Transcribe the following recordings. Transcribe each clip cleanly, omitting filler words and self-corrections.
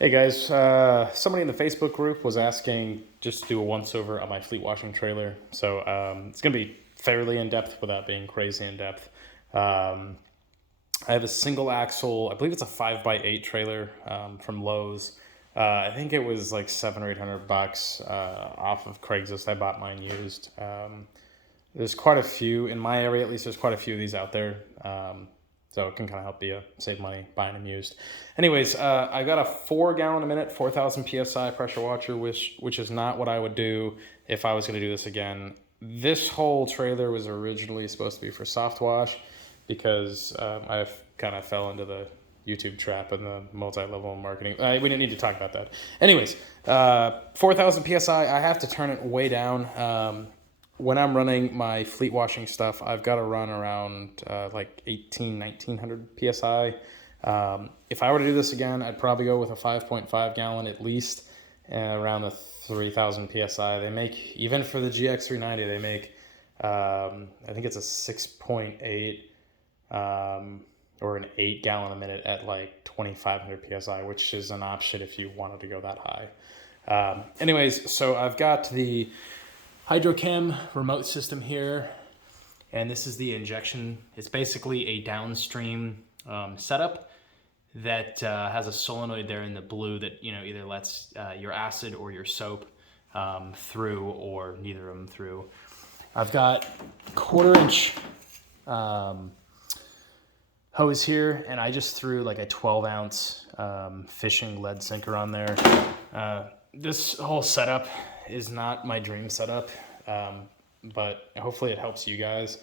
Hey guys, somebody in the Facebook group was asking just to do a once over on my fleet washing trailer. So it's going to be fairly in depth without being crazy in depth. Um, I have a single axle, I believe it's a 5x8 trailer from Lowe's. I think it was like 700 or 800 bucks off of Craigslist. I bought mine used. There's quite a few in my area, at least. There's quite a few of these out there, so it can kind of help you save money buying them used. Anyways, I got a 4 gallon a minute, 4,000 psi pressure washer, which is not what I would do if I was going to do this again. This whole trailer was originally supposed to be for soft wash because I kind of fell into the YouTube trap and the multi-level marketing. We didn't need to talk about that. Anyways, 4,000 psi. I have to turn it way down. When I'm running my fleet washing stuff, I've got to run around like 1900 psi. If I were to do this again, I'd probably go with a 5.5 gallon at least, around the 3000 psi. They make, even for the GX390, they make, I think it's a 6.8 or an 8 gallon a minute at like 2500 psi, which is an option if you wanted to go that high. Anyways, so I've got the Hydrochem remote system here, and this is the injection. It's basically a downstream setup that has a solenoid there in the blue that either lets your acid or your soap through, or neither of them through. I've got 1/4 inch hose here, and I just threw like a 12-ounce fishing lead sinker on there. This whole setup is not my dream setup, but hopefully it helps you guys.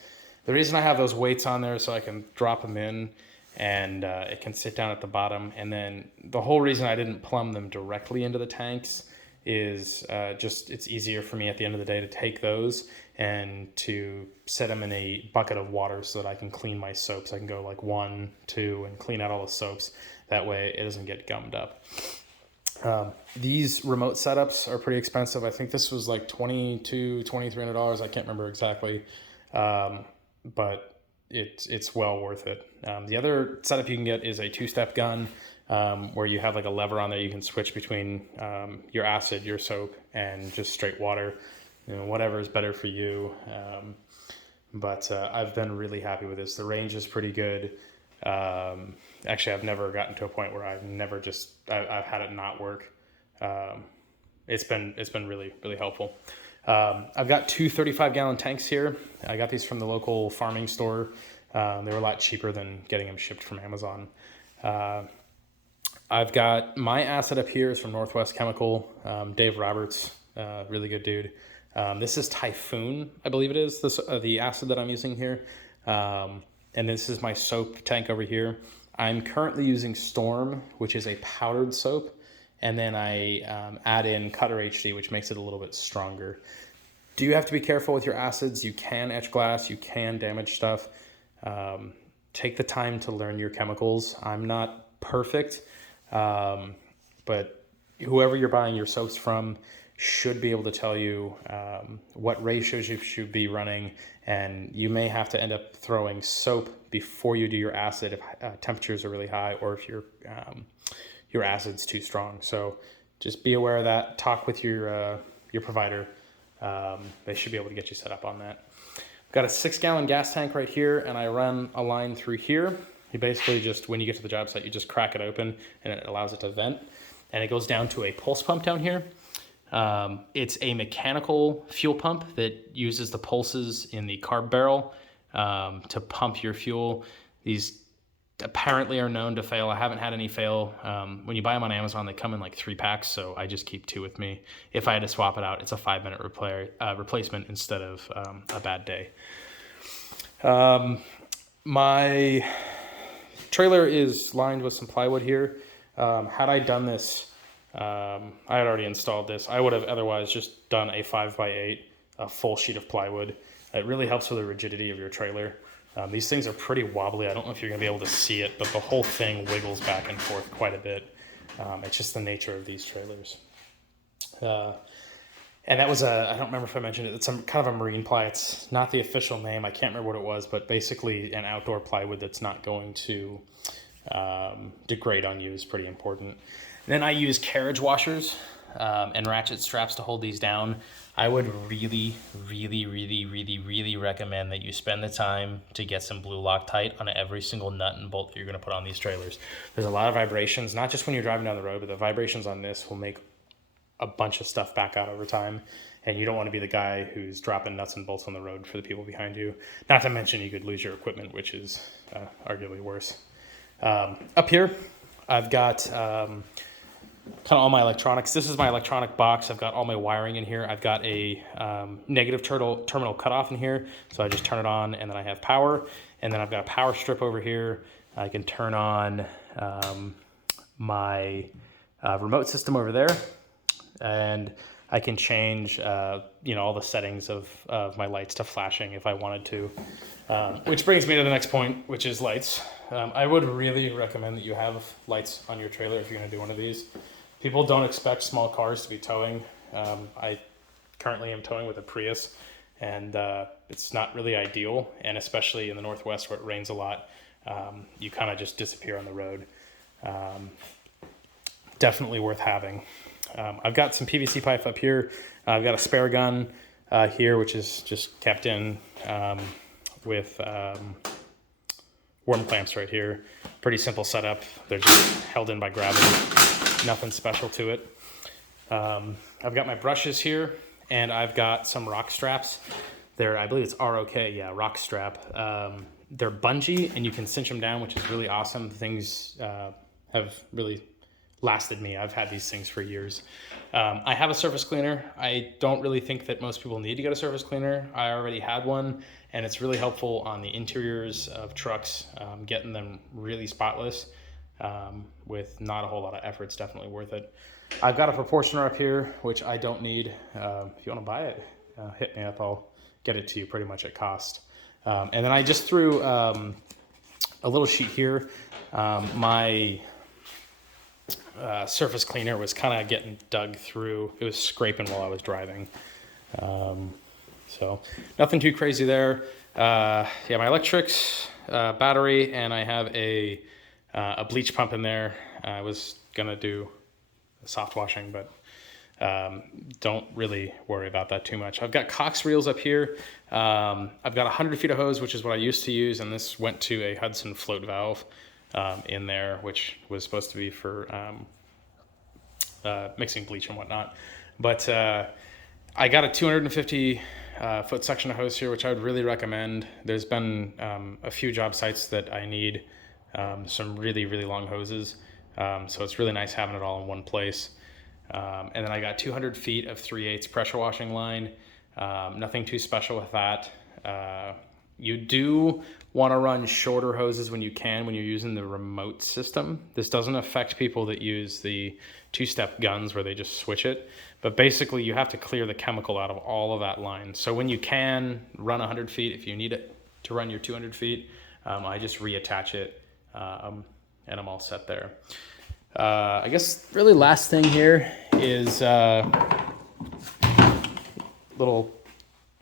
The reason I have those weights on there so I can drop them in, and it can sit down at the bottom. And then the whole reason I didn't plumb them directly into the tanks is just it's easier for me at the end of the day to take those and to set them in a bucket of water so that I can clean my soaps. I can go like 1, 2 and clean out all the soaps. That way it doesn't get gummed up. These remote setups are pretty expensive. I think this was like $2,300. I can't remember exactly, but it's well worth it. The other setup you can get is a 2-step gun, where you have like a lever on there. You can switch between your acid, your soap, and just straight water. Whatever is better for you. But I've been really happy with this. The range is pretty good. Actually, I've never gotten to a point where I've had it not work. It's been really, really helpful. I've got 2 35-gallon tanks here. I got these from the local farming store. They were a lot cheaper than getting them shipped from Amazon. I've got my acid up here is from Northwest Chemical. Dave Roberts, really good dude. This is Typhoon, I believe it is, the acid that I'm using here. And this is my soap tank over here. I'm currently using Storm, which is a powdered soap. And then I add in Cutter HD, which makes it a little bit stronger. Do you have to be careful with your acids? You can etch glass, you can damage stuff. Take the time to learn your chemicals. I'm not perfect, but whoever you're buying your soaps from should be able to tell you what ratios you should be running, and you may have to end up throwing soap before you do your acid if temperatures are really high, or if your acid's too strong. So just be aware of that. Talk with your provider. They should be able to get you set up on that. I've got a 6-gallon gas tank right here, and I run a line through here. You basically just, when you get to the job site, you just crack it open, and it allows it to vent. And it goes down to a pulse pump down here. It's a mechanical fuel pump that uses the pulses in the carb barrel to pump your fuel. These apparently are known to fail. I haven't had any fail. When you buy them on Amazon, they come in like 3 packs, so I just keep 2 with me. If I had to swap it out, it's a 5-minute replacement instead of a bad day. My trailer is lined with some plywood here. Had I done this, I had already installed this. I would have otherwise just done a 5x8, a full sheet of plywood. It really helps with the rigidity of your trailer. These things are pretty wobbly. I don't know if you're going to be able to see it, but the whole thing wiggles back and forth quite a bit. It's just the nature of these trailers. And that was I don't remember if I mentioned it, it's some kind of a marine ply. It's not the official name. I can't remember what it was, but basically an outdoor plywood that's not going to degrade on you is pretty important. Then I use carriage washers and ratchet straps to hold these down. I would really, really, really, really, really recommend that you spend the time to get some blue Loctite on every single nut and bolt that you're going to put on these trailers. There's a lot of vibrations, not just when you're driving down the road, but the vibrations on this will make a bunch of stuff back out over time. And you don't want to be the guy who's dropping nuts and bolts on the road for the people behind you. Not to mention you could lose your equipment, which is arguably worse. Up here, I've got kind of all my electronics. This is my electronic box. I've got all my wiring in here. I've got a negative terminal cutoff in here. So I just turn it on and then I have power. And then I've got a power strip over here. I can turn on my remote system over there. And I can change, all the settings of my lights to flashing if I wanted to. Which brings me to the next point, which is lights. I would really recommend that you have lights on your trailer if you're going to do one of these. People don't expect small cars to be towing. I currently am towing with a Prius, and it's not really ideal. And especially in the Northwest where it rains a lot, you kind of just disappear on the road. Definitely worth having. I've got some PVC pipe up here. I've got a spare gun here, which is just kept in with worm clamps right here. Pretty simple setup. They're just held in by gravity. Nothing special to it. I've got my brushes here, and I've got some rock straps. I believe it's ROK, yeah, rock strap. They're bungee, and you can cinch them down, which is really awesome. Things have really lasted me. I've had these things for years. I have a surface cleaner. I don't really think that most people need to get a surface cleaner. I already had one, and it's really helpful on the interiors of trucks, getting them really spotless with not a whole lot of effort. It's definitely worth it. I've got a proportioner up here, which I don't need. If you want to buy it, hit me up. I'll get it to you pretty much at cost. And then I just threw a little sheet here. My surface cleaner was kind of getting dug through. It was scraping while I was driving. So nothing too crazy there. My electrics, battery, and I have a bleach pump in there. I was gonna do soft washing, but don't really worry about that too much. I've got Cox reels up here. I've got 100 feet of hose, which is what I used to use, and this went to a Hudson float valve in there, which was supposed to be for mixing bleach and whatnot. But I got a 250 foot section of hose here, which I would really recommend. There's been a few job sites that I need some really, really long hoses. So it's really nice having it all in one place. And then I got 200 feet of 3/8 pressure washing line. Nothing too special with that. You do want to run shorter hoses when you can, when you're using the remote system. This doesn't affect people that use the two-step guns where they just switch it. But basically you have to clear the chemical out of all of that line. So when you can run 100 feet, if you need it to run your 200 feet, I just reattach it and I'm all set there. I guess really last thing here is little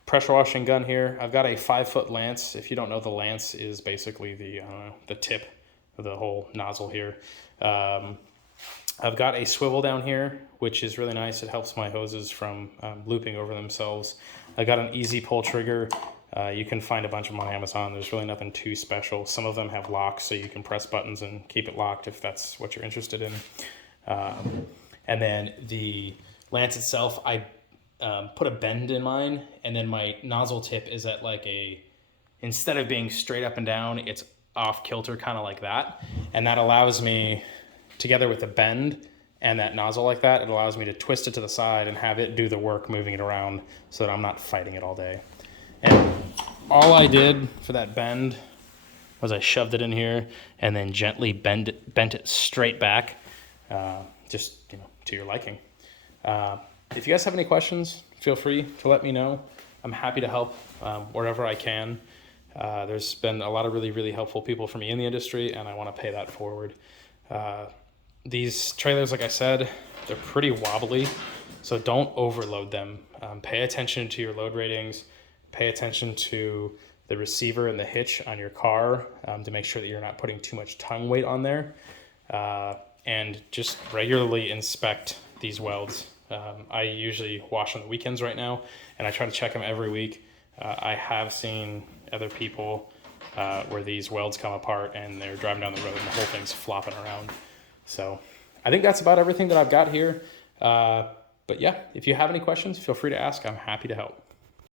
pressure washing gun here. I've got a 5-foot lance. If you don't know, the lance is basically the tip of the whole nozzle here. I've got a swivel down here, which is really nice. It helps my hoses from looping over themselves. I got an easy pull trigger. You can find a bunch of them on Amazon. There's really nothing too special. Some of them have locks, so you can press buttons and keep it locked if that's what you're interested in. And then the lance itself, I put a bend in mine, and then my nozzle tip is at instead of being straight up and down, it's off kilter, kind of like that. And that allows me, together with the bend and that nozzle like that, it allows me to twist it to the side and have it do the work moving it around so that I'm not fighting it all day. And all I did for that bend was I shoved it in here and then gently bent it straight back, just to your liking. If you guys have any questions, feel free to let me know. I'm happy to help wherever I can. There's been a lot of really, really helpful people for me in the industry, and I want to pay that forward. These trailers, like I said, they're pretty wobbly, so don't overload them. Pay attention to your load ratings. Pay attention to the receiver and the hitch on your car to make sure that you're not putting too much tongue weight on there. And just regularly inspect these welds. I usually wash on the weekends right now, and I try to check them every week. I have seen other people where these welds come apart and they're driving down the road and the whole thing's flopping around. So I think that's about everything that I've got here. But yeah, if you have any questions, feel free to ask. I'm happy to help.